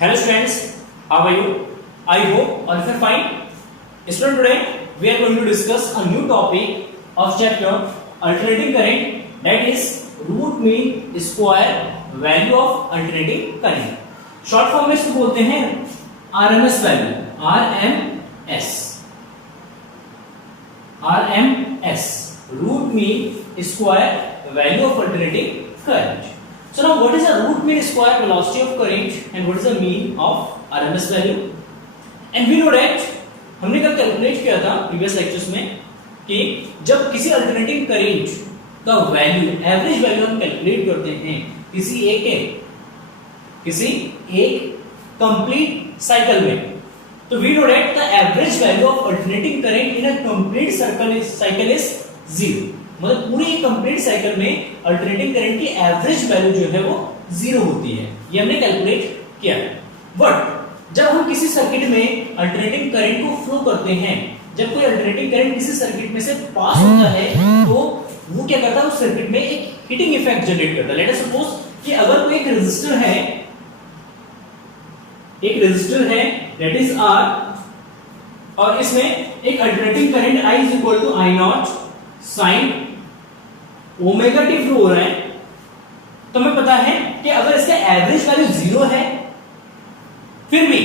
Hello students, how are you? I hope all are fine. Student, today we are going to discuss a new topic of chapter alternating current, that is root mean square value of alternating current. Short form में इसको बोलते हैं RMS value, RMS, root mean square value of alternating current. So now what is the root mean square velocity of current and what is the mean of RMS value? And we know that हमने कब calculate किया था previous lectures में कि जब किसी alternating current का value average value हम कैलकुलेट करते हैं किसी एक कंप्लीट साइकिल में, तो we know that the average value of alternating current in a complete cycle is 0. मतलब पूरी कंप्लीट साइकिल में अल्टरनेटिंग करंट की एवरेज वैल्यू जो है वो 0 होती है. ये हमने कैलकुलेट किया. बट जब हम किसी सर्किट में अल्टरनेटिंग करंट को फ्लो करते हैं, जब कोई अल्टरनेटिंग करंट किसी सर्किट में से पास होता है तो वो क्या करता है, उस सर्किट में एक हीटिंग इफेक्ट जनरेट करता है. लेट अस सपोज कि अगर कोई एक रेजिस्टर है दैट इज R और इसमें एक alternating current I is equal to I not sine omega t flow हो रहा है, तो हमें पता है कि अगर इसका एवरेज वैल्यू 0 है, फिर भी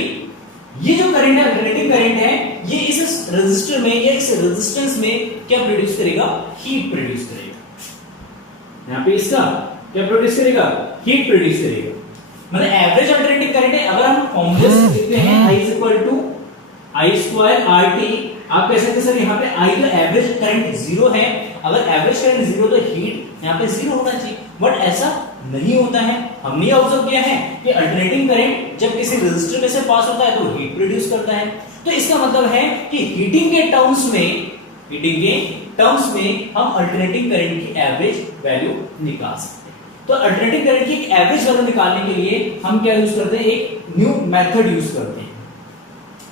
ये जो करंट है अल्टरनेटिंग करंट है, ये इस रेजिस्टर में या इस रेजिस्टेंस में क्या प्रोड्यूस करेगा, हीट प्रोड्यूस करेगा. यहां पे इसका क्या प्रोड्यूस करेगा, हीट प्रोड्यूस करेगा. मतलब एवरेज अल्टरनेटिंग करंट है. अगर हम फॉर्मूले लिखते हैं I is equal to I square RT, आप कह सकते हैं सर यहाँ पे I तो एवरेज करंट 0 है, अगर एवरेज करंट 0 तो हीट यहाँ पे 0 होना चाहिए. बट ऐसा नहीं होता है. हमने ऑब्जर्व किया है कि अल्टरनेटिंग करंट जब किसी रेजिस्टर में से पास होता है तो हीट प्रोड्यूस करता है. तो इसका मतलब है कि हीटिंग के टर्म्स में हम अल्टरनेटिंग करंट की एवरेज वैल्यू निकाल सकते हैं. तो अल्टरनेटिंग करंट की एक एवरेज वैल्यू निकालने के लिए हम क्या यूज करते हैं, एक न्यू मेथड यूज करते हैं.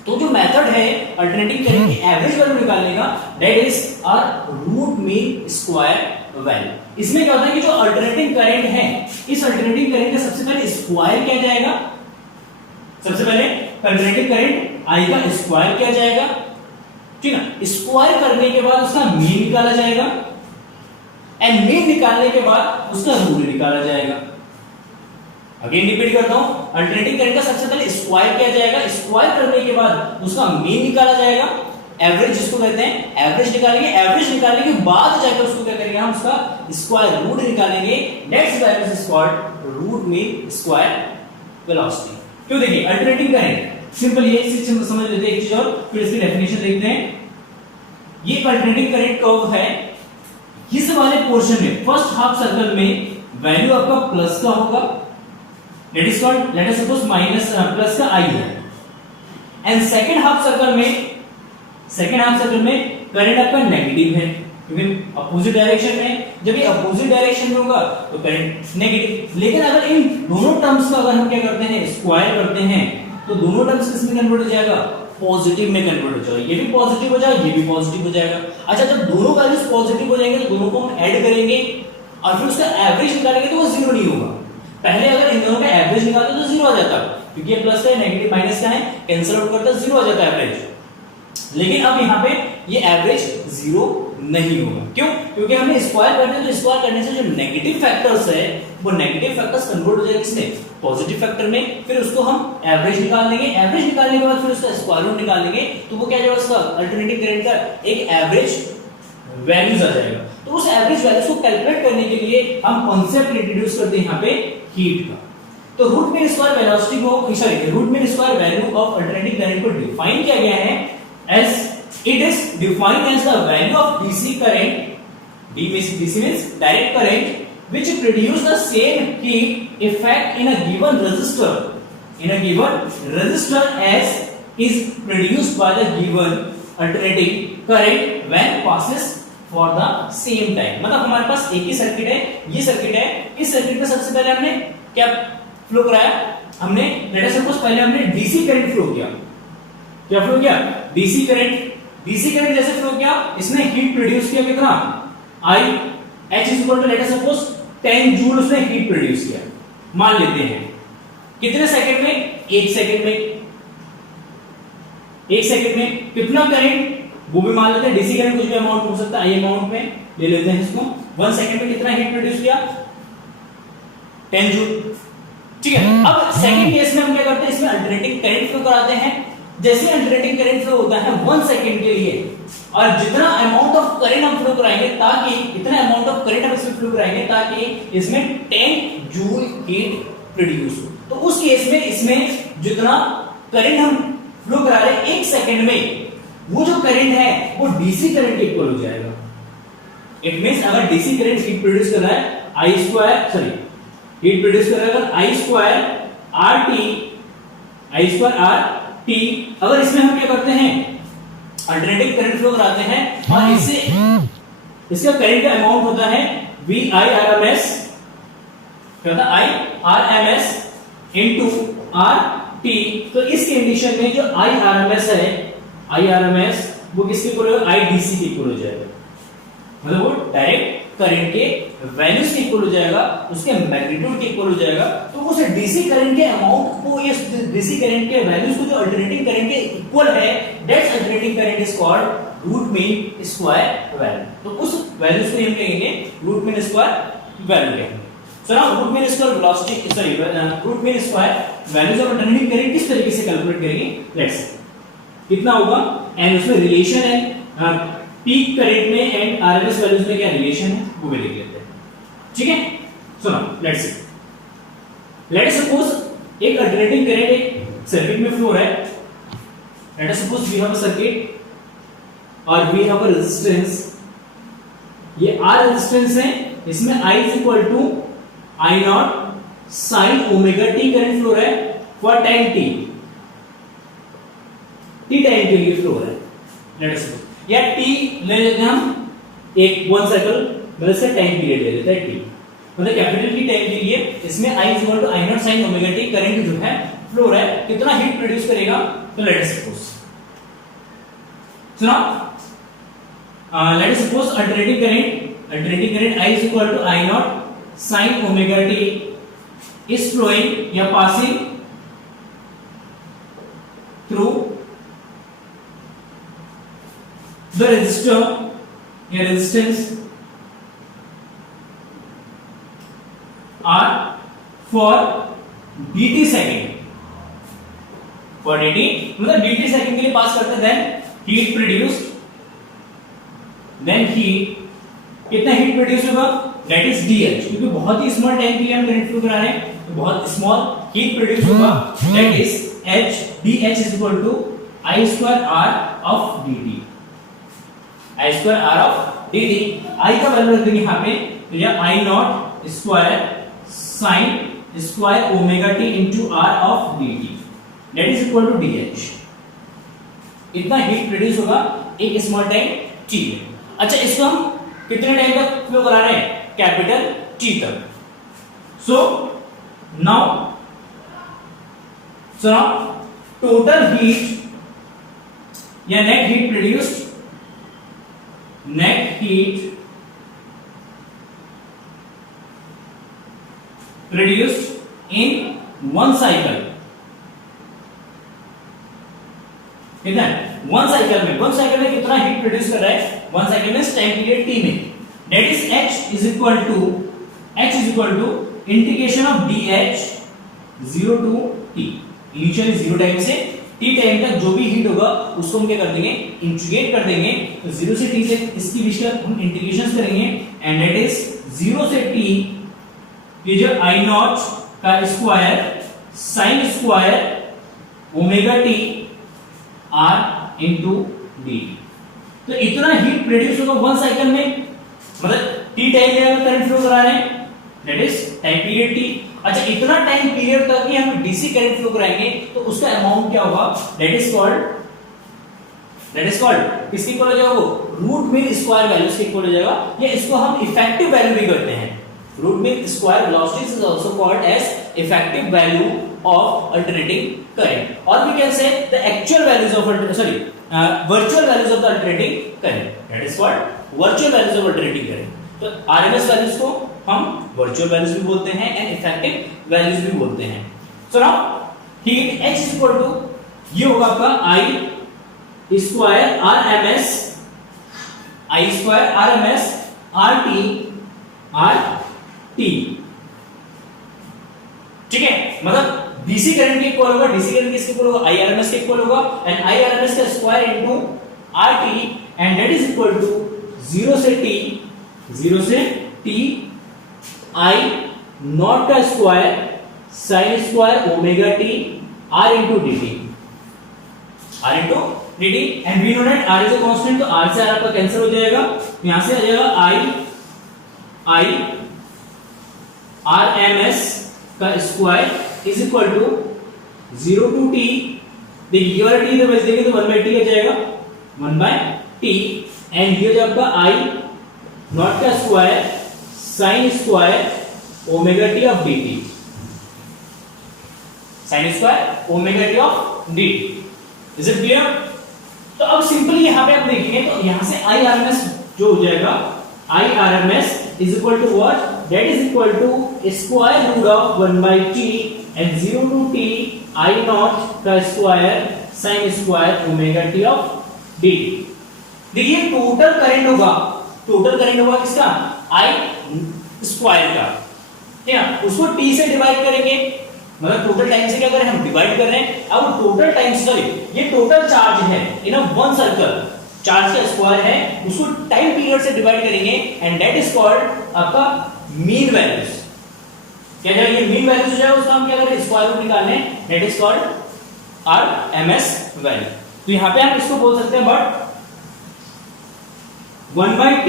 तो जो मेथड है अल्टरनेटिंग करंट की एवरेज वैल्यू निकालने का, that is our root mean square value. इसमें क्या होता है कि जो अल्टरनेटिंग करंट है, इस अल्टरनेटिंग करंट का सबसे पहले स्क्वायर किया जाएगा. सबसे पहले अल्टरनेटिंग करंट I का स्क्वायर किया जाएगा, ठीक है. स्क्वायर करने के बाद उसका मीन निकाला जाएगा एंड मीन निकालने के बाद उसका रूट निकाला जाएगा. अगेन रिपीट करता हूं, अल्टरनेटिंग करंट का सबसे पहले स्क्वायर किया जाएगा, स्क्वायर करने के बाद उसका मीन निकाला जाएगा, एवरेज जिसको कहते हैं, एवरेज निकालेंगे. एवरेज निकालने के बाद जाकर उसको क्या करेंगे, हम उसका स्क्वायर रूट निकालेंगे. That's why it is called root mean square velocity. क्यों, देखिए अल्टरनेटिंग करंट सिंपल ये चीज समझ लेते हैं एक चीज और फिर इसकी डेफिनेशन देखते हैं. ये अल्टरनेटिंग करंट कर्व है. इस वाले पोर्शन में फर्स्ट हाफ सर्कल में वैल्यू आपका प्लस का होगा, that is called, late us suppose minus plus का I है. एंड सेकंड हाफ सर्कल में करंट आपका नेगेटिव है क्योंकि अपोजिट डायरेक्शन में. जब ये अपोजिट डायरेक्शन में होगा तो करंट नेगेटिव. लेकिन अगर इन दोनों टर्म्स का अगर हम क्या करते हैं, स्क्वायर करते हैं, तो दोनों टर्म्स किस में कन्वर्ट हो जाएगा, पॉजिटिव में कन्वर्ट हो जाएगा. ये भी पॉजिटिव हो जाएगा, ये भी पॉजिटिव हो जाएगा. अच्छा, जब दोनों वैल्यूज पॉजिटिव हो जाएंगे तो दोनों को हम ऐड करेंगे और फिर उसका एवरेज निकालेंगे तो वो 0 नहीं होगा. पहले अगर इन दोनों का एवरेज निकालते तो 0 आ जाता, क्योंकि ये प्लस है नेगेटिव माइनस का है, कैंसिल आउट करता 0 आ जाता है एवरेज. लेकिन अब यहाँ पे ये एवरेज 0 नहीं होगा. क्यों, क्योंकि हमने स्क्वायर करते हैं, तो स्क्वायर करने से जो नेगेटिव फैक्टर्स है वो नेगेटिव फैक्टर्स कन्वर्ट हो जाएंगे किसमें, पॉजिटिव फैक्टर में. फिर उसको हम एवरेज निकाल लेंगे, एवरेज निकालने के बाद फिर उसका स्क्वायर रूट निकाल लेंगे, तो वो क्या जाएगा, उसका अल्टरनेटिंग करंट का एक एवरेज वैल्यूज आ जाएगा. तो उस एवरेज वैल्यूज को कैलकुलेट करने के लिए हम कॉन्सेप्ट इंट्रोड्यूस करते हैं यहाँ पे हीट का. तो रूट मीन स्क्वायर वेलोसिटी को, sorry, root mean square value of alternating current को डिफाइन किया गया है as, it is defined as the value of DC current, DC means direct current, which produce the same heat effect in a given resistor as is produced by the given alternating current when passes for the same time. मतलब हमारे पास एक ही circuit है, ये circuit है. इस circuit में सबसे पहले हमने क्या फ्लो कराया, हमने लेट अस सपोज पहले हमने डीसी करंट फ्लो किया. क्या फ्लो किया, डीसी करंट. डीसी करंट जैसे फ्लो किया, इसने हीट प्रोड्यूस किया कितना, I H is equal to let us suppose 10 joule उसने हीट प्रोड्यूस किया मान लेते हैं. कितने सेकंड में? 1 सेकंड में। 1 सेकंड में कितना करंट, वो भी मान लेते हैं डीसी करंट, कुछ भी अमाउंट हो सकता है, आई अमाउंट में ले लेते हैं इसको। 1 सेकंड में कितना हीट प्रोड्यूस किया? 10 जूल। ठीक है, अब सेकंड केस में हम क्या करते हैं, इसमें अल्टरनेटिंग करंट फ्लो कराते हैं। जैसे अल्टरनेटिंग करंट फ्लो होता है 1 सेकंड के लिए, और जितना अमाउंट ऑफ करंट हम फ्लो कराएंगे, ताकि इतना अमाउंट ऑफ करंट हम इसमें फ्लो कराएंगे ताकि इसमें 10 जूल हीट प्रोड्यूस हो। तो उस केस में इसमें जितना करंट हम फ्लो करा रहे हैं 1 सेकंड में, वो जो करंट है वो डीसी करंट के इक्वल हो जाएगा। इट मींस अगर डीसी करंट हीट प्रोड्यूस कर रहा है हीट प्रोड्यूस कर रहा है अगर I स्क्वायर RT, अगर इसमें हम क्या करते हैं, अल्टरनेटिंग करंट फ्लो कराते हैं, और इससे इसका करंट का अमाउंट होता है VIRMS, क्या होता है IRMS into RT। तो इस कंडीशन में जो IRMS है, IRMS वो किसके इक्वल हो, IDC के इक्वल हो जाएगा, मतलब वो डायरेक्ट करंट के वैल्यूज के इक्वल हो जाएगा, उसके मैग्नीट्यूड के इक्वल हो जाएगा। तो उस डीसी करंट के अमाउंट को, इस डीसी करंट के वैल्यूज को जो अल्टरनेटिंग करंट के इक्वल है, that's alternating current is called root mean square value. तो उस वैल्यूज को हम कहेंगे रूट मीन स्क्वायर वैल्यू कहेंगे। So now root mean square velocity, sorry root mean square values of alternating current किस तरीके से कैलकुलेट करेंगे, लेट्स सी कितना होगा, एंड उसमें रिलेशन है पीक करंट में एंड आरएमएस वैल्यूज में क्या रिलेशन है वो भी लिख लेते हैं। ठीक है, सुनो let's see, let us suppose एक अल्टरनेटिंग करंट एक सर्किट में फ्लो है। Let us suppose we have a circuit और वी हैव अ रेजिस्टेंस, ये R रेजिस्टेंस है, इसमें I is equal to I not sine omega t current flow है for time t time के लिए फ्लो है। लेट अस सपोज या t ले लेते हैं हम एक 1 साइकिल, मतलब से टाइम पीरियड ले लेते हैं t, मतलब कैपिटल T टाइम के लिए इसमें I is equal to I not sine omega t current जो है फ्लो है, कितना हीट प्रोड्यूस करेगा। तो लेट अस सपोज, सुनो let us suppose alternating current I is equal to I not sine omega t is flowing या passing through the resistor या resistance R for dt second, for dt मतलब dt second के लिए पास करते हैं, then heat produced, then heat कितना heat produce होगा, that is dH, क्योंकि बहुत ही स्मॉल टाइम के लिए हम करंट फ्लो करा रहे हैं, तो बहुत स्मॉल हीट प्रोड्यूस होगा, that is H, dH is equal to I square R of dt, I square R of dt। I का वैल्यू रख देंगे यहां पे, तो यह I not square sine square omega t into R of dt, that is equal to dH। इतना heat produce होगा एक स्मॉल टाइम t में। अच्छा, इसको हम कितने टाइम तक फ्लो करा रहे हैं, कैपिटल T तक। सो नाउ टोटल हीट या net heat produced in 1 cycle, कितना 1 साइकिल में कितना हीट प्रोड्यूस कर रहा है, 1 साइकिल में टाइम पीरियड t में, that is H is equal to integration of dH 0 to t, initially 0 time से t टाइम तक जो भी हीट होगा उसको हम क्या कर देंगे, इंटीग्रेट कर देंगे। तो 0 से t से इसकी विषय हम इंटीग्रेशन करेंगे, एंड दैट इज 0 से t ये जो I नॉट का square sine square omega t R into dt। तो इतना हीट प्रोड्यूस होगा 1 साइकिल में, मतलब t टाइम में अगर करंट फ्लो करा रहे हैं, that is time period t। अच्छा, इतना टाइम पीरियड तक ही हम डीसी करंट फ्लो कराएंगे, तो उसका अमाउंट क्या होगा, दैट इज कॉल्ड किसके इक्वल हो जाएगा, वो रूट मीन स्क्वायर वैल्यूज के इक्वल हो जाएगा, या इसको हम इफेक्टिव वैल्यू भी करते हैं। Root mean square velocity is also called as effective value of alternating current, और we can say the actual values of virtual values of the alternating current, that is called virtual values of alternating current. तो RMS values को हम virtual values भी बोलते हैं and effective values भी बोलते हैं। So now heat H is equal to ये होगा आपका I square R M S, I square R M S R T, ठीक है। मतलब डीसी करंट के इक्वल होगा, डीसी करंट किसके इक्वल होगा, IRMS के इक्वल होगा, एंड IRMS का square into RT, and that is equal to 0 से t I नॉट का square sin square omega t r into dt, and we know that r is a constant, तो r से r आपका cancel हो जाएगा, यहां से आ जाएगा I RMS का square is equal to 0 to t, देखिए ये वाला t इधर बच देंगे तो 1/t आ जाएगा, 1/t, एंड ये जो आपका I नॉट का square sin square omega t of dt, sin square omega t of dt, is it clear? तो अब सिंपली यहां पे आप देखेंगे तो यहां से IRMS जो हो जाएगा, IRMS is equal to what? That is equal to square root of 1/t and 0 to t I naught का square sin square omega t of dt। देखिए टोटल करंट होगा किसका, I स्क्वायर का, ठीक है, उसको t से डिवाइड करेंगे, मतलब टोटल टाइम से क्या करें हम डिवाइड कर रहे हैं। अब टोटल टाइम सॉरी ये टोटल चार्ज है इन वन सर्कल, चार्ज का स्क्वायर है, उसको टाइम पीरियड से डिवाइड करेंगे एंड दैट इज कॉल्ड आपका मीन वैल्यूज। क्या जाएगा, ये मीन वैल्यूज हो जाएगा, उसका हम क्या करें स्क्वायर रूट निकालने, that is called RMS value. तो यहां पे हम इसको बोल सकते हैं but 1/t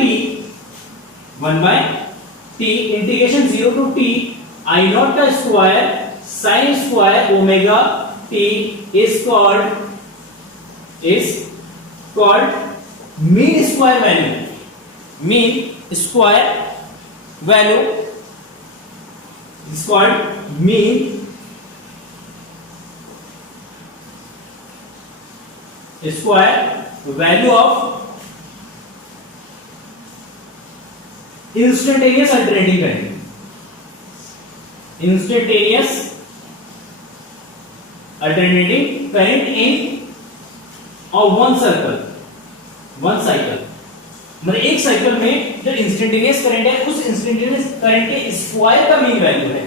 integration 0 to t I not का square sin square omega t is called mean square value is called mean square value of instantaneous alternating current. Instantaneous alternating current in one circle, one cycle. मतलब एक cycle में जो instantaneous current है उस instantaneous current के square का mean value है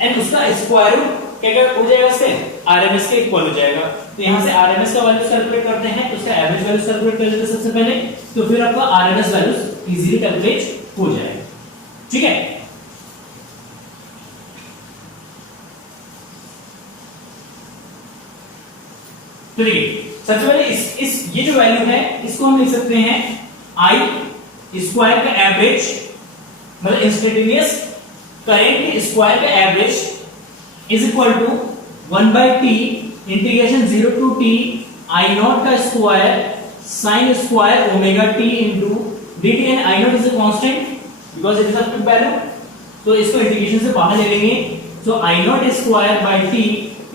and उसका स्क्वायर रूट क्या हो जाएगा, इससे आरएमएस के इक्वल हो जाएगा। तो यहां से आरएमएस का वैल्यू कैलकुलेट करते हैं, तो उसका एवरेज वैल्यू कैलकुलेट कर लेते हैं सबसे पहले, तो फिर आपका आरएमएस वैल्यू इजीली कैलकुलेट हो जाएगा। ठीक है, तो देखिए सबसे पहले इस ये जो वैल्यू है इसको हम लिख सकते हैं आई स्क्वायर का एवरेज, मतलब इंस्टेंटेनियस करंट के स्क्वायर का average is equal to 1/t integration 0 to t I naught का square sin square omega t into dt, and I naught is a constant because it is a fixed value, तो इसको इंटीग्रेशन से बाहर ले लेंगे, so I naught square by t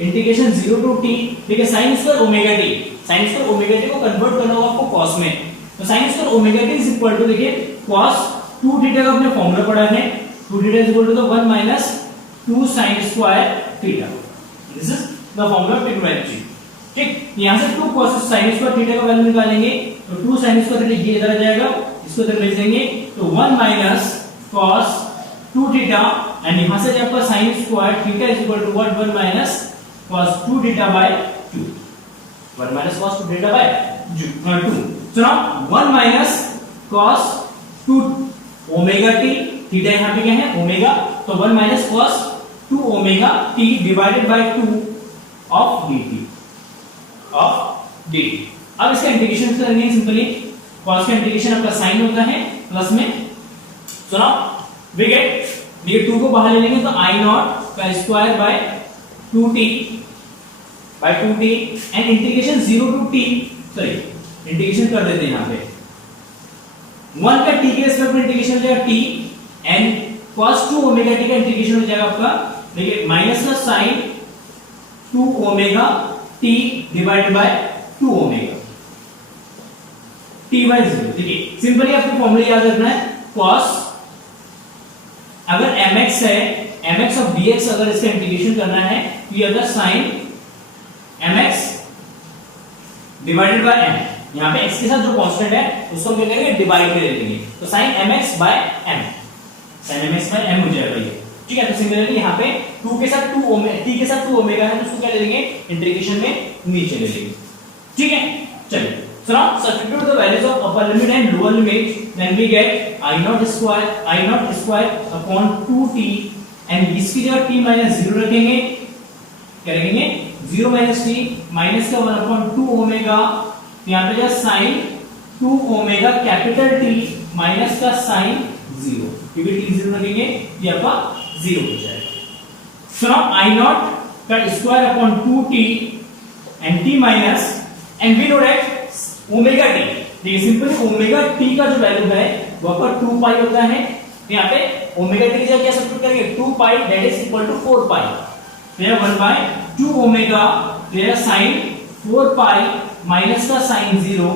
integration 0 to t, ठीक है, sin square omega t, sin square omega t को कन्वर्ट करना होगा आपको cos में, तो sin square omega t is equal to देखिए cos 2 थीटा का आपने फॉर्मूला पढ़ा है, 2 theta is equal to the 1 minus 2 sin square theta, this is the formula of trigonometry. ठीक, यहां से 2 cos sin स्क्वायर थीटा का वैल्यू निकालेंगे, तो 2 sin स्क्वायर थीटा ये इधर आ जाएगा, इसको इधर भेज देंगे, तो 1 माइनस cos 2 थीटा, एंड यहां से जब आपका sin square theta is equal to what, 1 minus cos 2 theta by 2, 1 minus cos 2 theta by 2, so now 1 minus cos 2 omega t, theta यहां पे क्या है ओमेगा, तो 1 minus cos 2 omega t divided by 2 of dt, अब इसका integration करेंगे simply, cos का integration आपका sin होता है प्लस में, so now we get ये 2 को बाहर ले लेंगे तो i नॉट का square by 2t and integration 0 to t, sorry integration कर देते हैं यहां पे 1 का t के रेस्पेक्ट में इंटीग्रेशन हो जाएगा t, and cos 2 omega t का इंटीग्रेशन हो जाएगा आपका देखिए माइनस का sin 2 omega t divided by 2 omega t by 0। देखिए सिंपली आपको फॉर्मूला याद रखना है, cos अगर mx है, mx ऑफ dx अगर इसका इंटीग्रेशन करना है तो ये होगा sin mx divided by m। यहाँ पे x के साथ जो कांस्टेंट है उसको हम क्या करेंगे, डिवाइड कर देंगे, तो sin mx by m, sin mx by m हो जाएगा ये। ठीक है, तो सिमिलरली यहाँ पे 2 के साथ 2 ओमेगा, t के साथ 2 ओमेगा है तो उसको क्या ले लेंगे, इंटीग्रेशन में नीचे ले लेंगे। ठीक है, चलिए so now substitute the values of upper limit and lower limit, then we get I0 square upon 2t and इसकी जगह t minus 0 रखेंगे, क्या रखेंगे, 0 minus t minus का 1 upon 2 ओमेगा, यहाँ पे जो sin 2 omega capital T minus का sin 0, क्योंकि t 0 रखेंगे ये आपका 0 हो जाएगा। so now I0 का square upon 2t and t minus and we know that omega T, देखिए सिंपली ओमेगा टी का जो वैल्यू है वो आपका 2 पाई होता है, तो यहाँ पे ओमेगा टी की जगह क्या सब्स्टिट्यूट करेंगे, 2 पाई दैट इज इक्वल टू 4 पाई, तो यह 1 बाय 2 ओमेगा, तो यह sin 4 पाई माइनस का sin 0,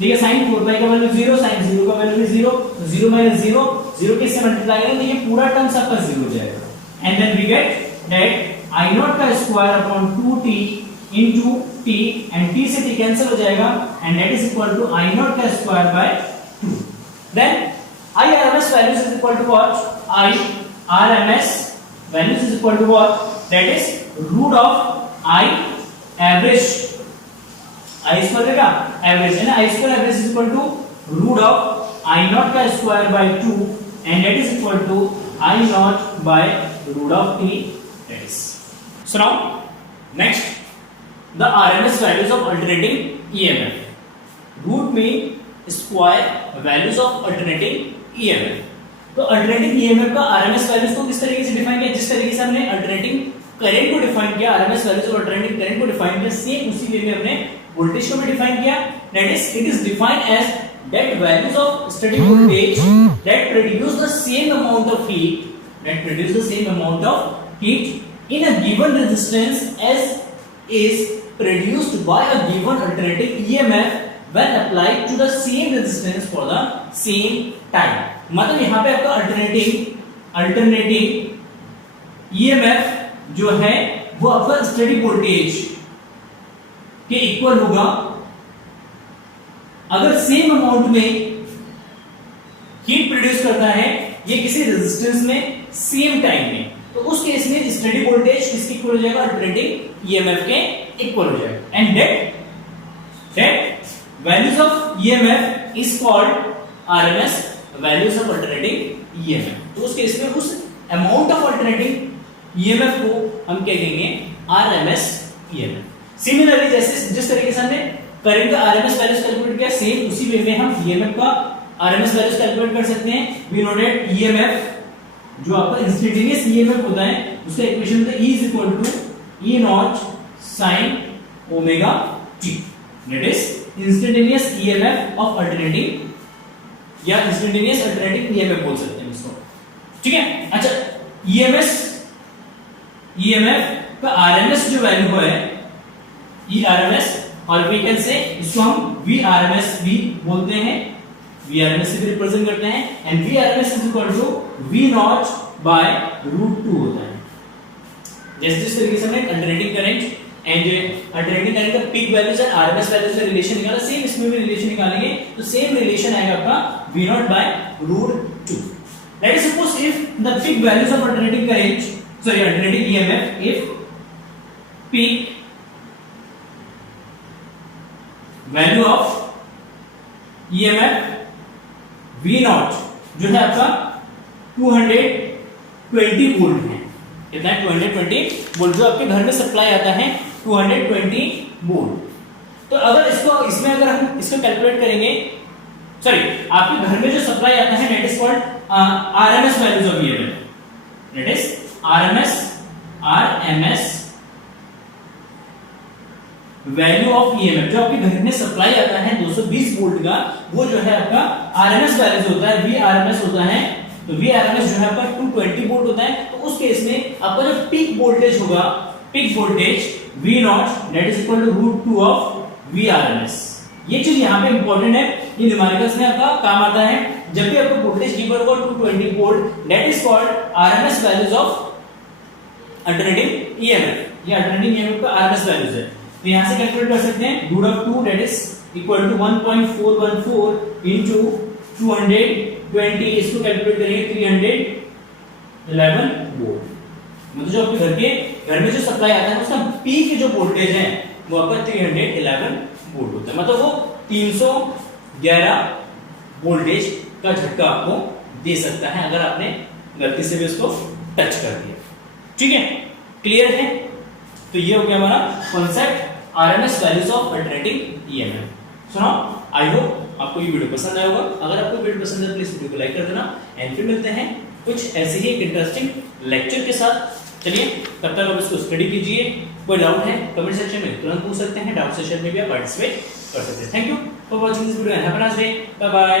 देखिए sin 4 पाई का वैल्यू 0, sin 0 का वैल्यू भी 0, तो 0 माइनस 0, 0 किससे मल्टीप्लाई करेंगे, देखिए पूरा टर्म्स आपका 0 हो जाएगा। And then we get that I0 का square upon 2t into t and t से t कैंसिल हो जाएगा and that is equal to I0 का square by 2। then IRMS values is equal to what, IRMS values is equal to what, that is root of I average, I square का average है ना, I square average is equal to root of I0 का square by 2 and that is equal to I0 by root of t, that is। so now next the RMS values of alternating EMF, root mean square values of alternating EMF। तो alternating EMF का RMS values को किस तरीके से define किया, जिस तरीके से हमने अल्टरनेटिंग करंट को डिफाइन किया, RMS values of alternating current को डिफाइन किया, सेम उसी वे में हमने वोल्टेज को भी डिफाइन किया, that is it is defined as that values of steady voltage that produce the same amount of heat in a given resistance as is produced by a given alternating EMF when applied to the same resistance for the same time। मतलब यहाँ पे आपका alternating EMF जो है वो आपका steady voltage के equal होगा अगर सेम अमाउंट में हीट प्रोड्यूस करता है ये किसी रेजिस्टेंस में सेम टाइम में, तो उस केस में स्टेडी वोल्टेज किसके इक्वल हो जाएगा, अल्टरनेटिंग ईएमएफ के इक्वल हो जाएगा। And that values of EMF is called RMS values of alternating EMF. तो उस केस में उस अमाउंट ऑफ अल्टरनेटिंग ईएमएफ को हम क्या कहेंगे, आरएमएस ईएमएफ। सिमिलरली जैसे जिस तरीके से हमने करंट का आरएमएस वैल्यूज कैलकुलेट किया, सेम उसी वे में हम ईएमएफ का आरएमएस वैल्यूज कैलकुलेट कर सकते हैं। वी नो दैट ईएमएफ जो आपका इंस्टेंटेनियस ईएमएफ होता है उसका इक्वेशन होता है E is equal to E naught sin omega t, that is instantaneous EMF of alternating या instantaneous alternating EMF बोल सकते हैं इसको, ठीक है। अच्छा EMF का RMS जो वैल्यू है ERMS, और वी कैन से इसको हम VRMS भी बोलते हैं, VRMS से भी रिप्रेजेंट करते हैं, and VRMS is equal to V not by root 2 होता है। जैसे जिस तरीके से हमने alternating current and alternating current का peak values and RMS values का रिलेशन निकाला, सेम इसमें भी रिलेशन निकालेंगे, तो सेम रिलेशन आएगा आपका V not by root 2। Let us suppose if the peak values of alternating current, sorry alternating EMF, if peak value of EMF V not जो है आपका 220 वोल्ट है, कितना है 220 वोल्ट, जो आपके घर में सप्लाई आता है 220 वोल्ट। तो अगर इसको इसमें अगर हम इसको कैलकुलेट करेंगे, सॉरी आपके घर में जो सप्लाई आता है that is called RMS values of EMF, that is RMS value of EMF. जो आपके घर में सप्लाई आता है 220 वोल्ट का, वो जो है आपका आरएमएस वैल्यूज होता है, VRMS होता है। तो VRMS जो है आपका 220 वोल्ट होता है। तो उस केस में आपका जो पीक वोल्टेज होगा, peak voltage V not that is equal to root 2 of VRMS। ये चीज यहाँ पे इंपॉर्टेंट है, ये न्यूमेरिकल्स में आपका काम आता है। जब भी आपको वोल्टेज गिवन होगा 220 volt, that is called RMS values of alternating EMF. ये अल्टरनेटिंग ईएमएफ का आरएमएस वैल्यूज है। तो यहां से कैलकुलेट कर सकते हैं root of 2 that is equal to 1.414 into 220, इसको कैलकुलेट करेंगे 311 वोल्ट। मतलब जो आपके घर में जो सप्लाई आता है उसका पीक जो वोल्टेज है वो आपका 311 वोल्ट होता है। मतलब वो 311 वोल्टेज का झटका आपको दे सकता है अगर आपने गलती से भी उसको टच कर दिया। ठीक है, क्लियर है? तो ये हो गया हमारा concept RMS values of alternating EMF. सुनो, आई होप आपको ये वीडियो पसंद आया होगा। अगर आपको वीडियो पसंद है प्लीज वीडियो को लाइक कर देना एंड फिर मिलते हैं कुछ ऐसे ही एक इंटरेस्टिंग लेक्चर के साथ। चलिए, तब तक आप इसको स्टडी कीजिए। कोई डाउट है कमेंट सेक्शन में तुरंत पूछ सकते हैं। डाउट सेशन में भी आप पार्टिसिपेट कर सकते हैं। Thank you for watching this video and have a nice day. Bye bye.